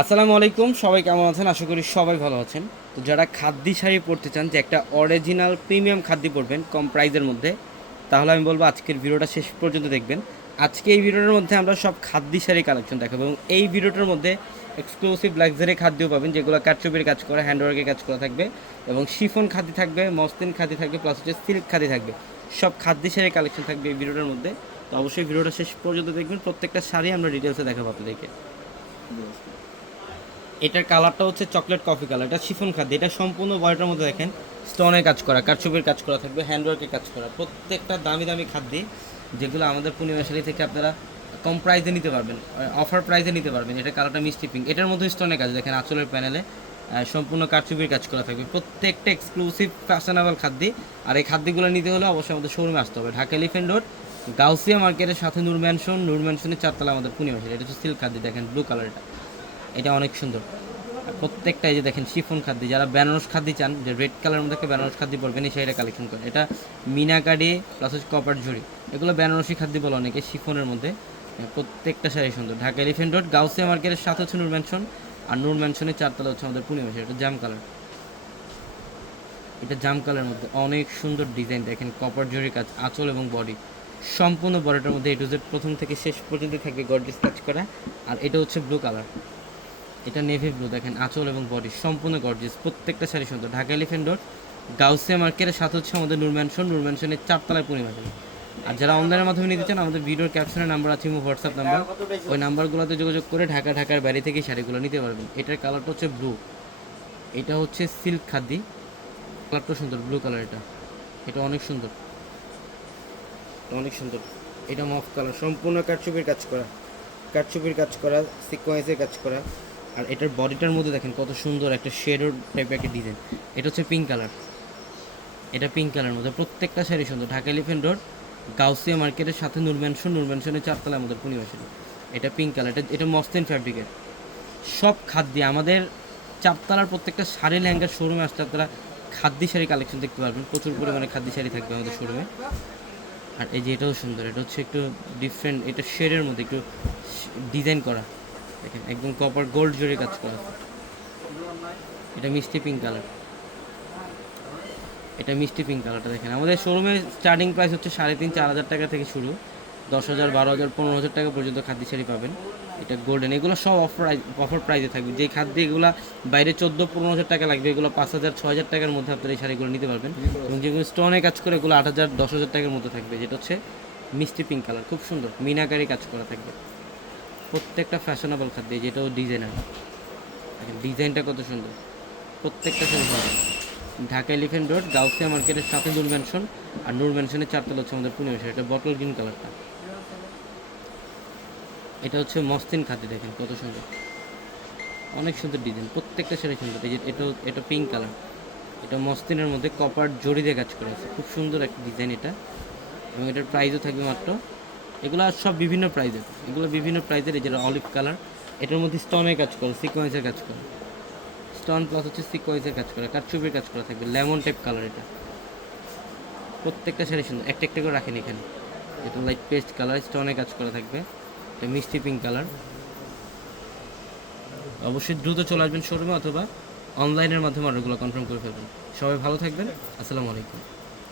আসসালামু আলাইকুম, সবাই কেমন আছেন? আশা করি সবাই ভালো আছেন। তো যারা খাদ্যি শাড়ি পরতে চান, যে একটা অরিজিনাল প্রিমিয়াম খাদ্যি পরবেন কম প্রাইজের মধ্যে, তাহলে আমি বলব আজকের ভিডিওটা শেষ পর্যন্ত দেখবেন। আজকে এই ভিডিওটার মধ্যে আমরা সব খাদ্যি শাড়ি কালেকশন দেখাবো এবং এই ভিডিওটার মধ্যে এক্সক্লুসিভ লাক্সারি খাদ্যও পাবেন, যেগুলো কাটচুপির কাজ করা হ্যান্ডওয়ার্কের কাজ করা থাকবে এবং শিফন খাদ্য থাকবে মসলিন খাদ্য থাকবে প্লাস হচ্ছে সিল্ক খাদি থাকবে। সব খাদ্যি শাড়ি কালেকশন থাকবে এই ভিডিওটার মধ্যে। তো অবশ্যই ভিডিওটা শেষ পর্যন্ত দেখবেন, প্রত্যেকটা শাড়ি আমরা ডিটেলসে দেখাবো আপনাদেরকে। এটার কালারটা হচ্ছে চকলেট কফি কালার। এটা শিফন খাদ্য। এটা সম্পূর্ণ বয়টার মধ্যে দেখেন স্টোনের কাজ করা, কারচুপির কাজ করা থাকবে হ্যান্ডওয়ার্কের কাজ করা। প্রত্যেকটা দামি দামি খাদ্যে যেগুলো আমাদের পূর্ণিমা শাড়ি থেকে আপনারা কম প্রাইসে নিতে পারবেন অফার প্রাইসে নিতে পারবেন। এটা কালারটা মিষ্টি পিঙ্ক এটার মধ্যে স্টোনের কাজ, দেখেন আঁচলের প্যানেলে সম্পূর্ণ কারচুপির কাজ করা থাকবে। প্রত্যেকটা এক্সক্লুসিভ ফ্যাশনেবল খাদ্য। আর এই খাদ্যগুলো নিতে হলে অবশ্যই আমাদের শোরুমে আসতে হবে। ঢাকা এলিফেন্ট রোড গাউসিয়া মার্কেটের সাথে নূর ম্যানশন নূর ম্যানশনের চারতলা আমাদের পূর্ণিমা শাড়ি। এটা হচ্ছে সিল্ক খাদ্য, দেখেন ব্লু কালারটা এটা অনেক সুন্দর। প্রত্যেকটা এই যে দেখেন শিফন খাদ্য, যারা বেনারস খাদ্য চান, যে রেড কালার মধ্যে একটা বেনারস খাদ্য পরবেন এই শাড়িটা কালেকশন করে। এটা মিনাকারি প্লাস হচ্ছে কপার ঝুড়ি। এগুলো বেনারসি খাদ্য বলে অনেকে, শিফনের মধ্যে। প্রত্যেকটা শাড়ি সুন্দর। ঢাকা এলিফেন্ট রোড গাউসিয়া মার্কেটের সাথে হচ্ছে নূর ম্যানশন আর নূর ম্যানশনের চারতলা হচ্ছে আমাদের পূর্ণিমা এটা জাম কালার এটা জাম কালারের মধ্যে অনেক সুন্দর ডিজাইন দেখেন কপার জরি কাজ, আঁচল এবং বডি সম্পূর্ণ বডিটার মধ্যে এ টু জেড প্রথম থেকে শেষ পর্যন্ত থাকবে গর্জিস কাজ করা। আর এটা হচ্ছে ব্লু কালার এটা নেভি ব্লু দেখেন, আঁচল এবং বডি সম্পূর্ণ গর্জিয়াস প্রত্যেকটা শাড়ি সুন্দর। ঢাকা এলিফেন্ট রোড গাউসিয়া মার্কেটের সাথে হচ্ছে আমাদের নূর ম্যানশন নূর ম্যানশনের চারতলায় পূর্ণিমা শাড়ি আর যারা অনলাইনের মাধ্যমে নিতে চান, আমাদের ভিডিওর ক্যাপশনের নাম্বার আছে হোয়াটসঅ্যাপ নাম্বার ওই নাম্বারগুলোতে যোগাযোগ করে ঢাকা, ঢাকার বাইরে থেকে শাড়িগুলো নিতে পারবেন। এটার কালারটা হচ্ছে ব্লু এটা হচ্ছে সিল্ক খাদ্যি কালারটা সুন্দর ব্লু কালার এটা। এটা অনেক সুন্দর। অনেক সুন্দর। এটা মফ কালার সম্পূর্ণ কারচুপির কাজ করা। কারচুপির কাজ করা সিকোয়েন্সের কাজ করা। আর এটার বডিটার মধ্যে দেখেন কত সুন্দর একটা শেডোর টাইপের একটা ডিজাইন এটা হচ্ছে পিঙ্ক কালার এটা পিঙ্ক কালারের মধ্যে প্রত্যেকটা শাড়ি সুন্দর। ঢাকা এলিফেন্ট রোড গাউসিয়া মার্কেটের সাথে নূর ম্যানশন চারতলা আমাদের পূর্ণিমা শাড়ি। এটা পিঙ্ক কালার এটা এটা মস্তিন ফ্যাব্রিকের সব খাদ্য আমাদের চারতলার প্রত্যেকটা শাড়ি লেহেঙ্গার শোরুমে আসতে আপনারা খাদ্যি শাড়ি কালেকশন দেখতে পারবেন। প্রচুর পরিমাণে খাদ্যি শাড়ি থাকবে আমাদের শোরুমে আর এই যে এটাও সুন্দর। এটা হচ্ছে একটু ডিফারেন্ট এটা শেডের মধ্যে একটু ডিজাইন করা। দেখেন, একদম কপার গোল্ড জরি কাজ করা এটা মিষ্টি পিঙ্ক কালার এটা মিষ্টি পিঙ্ক কালারটা দেখেন। আমাদের শোরুমে স্টার্টিং প্রাইস হচ্ছে সাড়ে তিন, চার হাজার টাকা থেকে শুরু। দশ হাজার, বারো হাজার, পনেরো হাজার টাকা পর্যন্ত খাদ্য শাড়ি পাবেন। এটা গোল্ডেন এগুলো সব অফার অফার প্রাইসে থাকবে। যেই খাদ্য এগুলো বাইরে চোদ্দ, পনেরো হাজার টাকা লাগবে, এগুলো পাঁচ হাজার, ছ হাজার টাকার মধ্যে আপনারা এই শাড়িগুলো নিতে পারবেন। এবং যেগুলো স্টোনে কাজ করে এগুলো আট হাজার, দশ হাজার টাকার মধ্যে থাকবে। যেটা হচ্ছে মিষ্টি পিঙ্ক কালার খুব সুন্দর, মিনাকারি কাজ করা থাকবে। প্রত্যেকটা ফ্যাশনেবল খাদ্য যেটাও ডিজাইনার ডিজাইনটা কত সুন্দর। প্রত্যেকটা শাড়ি ভালো ঢাকা এলিফেন্ট রোড, গাউসিয়া মার্কেটের সাথে নূর ম্যানশন আর নূর ম্যানশনের চারতলা হচ্ছে আমাদের পুনে এটা বটল গ্রিন কালারটা এটা হচ্ছে মস্তিন খাদ্য, দেখেন, কত সুন্দর। অনেক সুন্দর ডিজাইন প্রত্যেকটা শাড়ি সুন্দর। এই যে এটা এটা পিঙ্ক কালার এটা মস্তিনের মধ্যে কপার জড়ি দিয়ে কাজ করা আছে। খুব সুন্দর একটা ডিজাইন এটা। এবং এটার প্রাইসও থাকবে মাত্র এগুলো সব বিভিন্ন প্রাইজের এগুলো বিভিন্ন প্রাইজের যেটা অলিভ কালার এটার মধ্যে স্টোনের কাজ করে সিকোয়েন্সের কাজ করে। স্টোন প্লাস হচ্ছে সিকোয়েন্সের কাজ করা কারচুপির কাজ করা থাকবে লেমন টাইপ কালার এটা। প্রত্যেকটা শাড়ি সুন্দর, একটা একটা করে রাখেন এখানে। এটা লাইট পেস্ট কালার স্টোনের কাজ করা থাকবে, এটা মিষ্টি পিঙ্ক কালার অবশ্যই দ্রুত চলে আসবেন শোরুমে অথবা অনলাইনের মাধ্যমে অর্ডারগুলো কনফার্ম করে ফেলবেন। সবাই ভালো থাকবেন, আসসালামু আলাইকুম।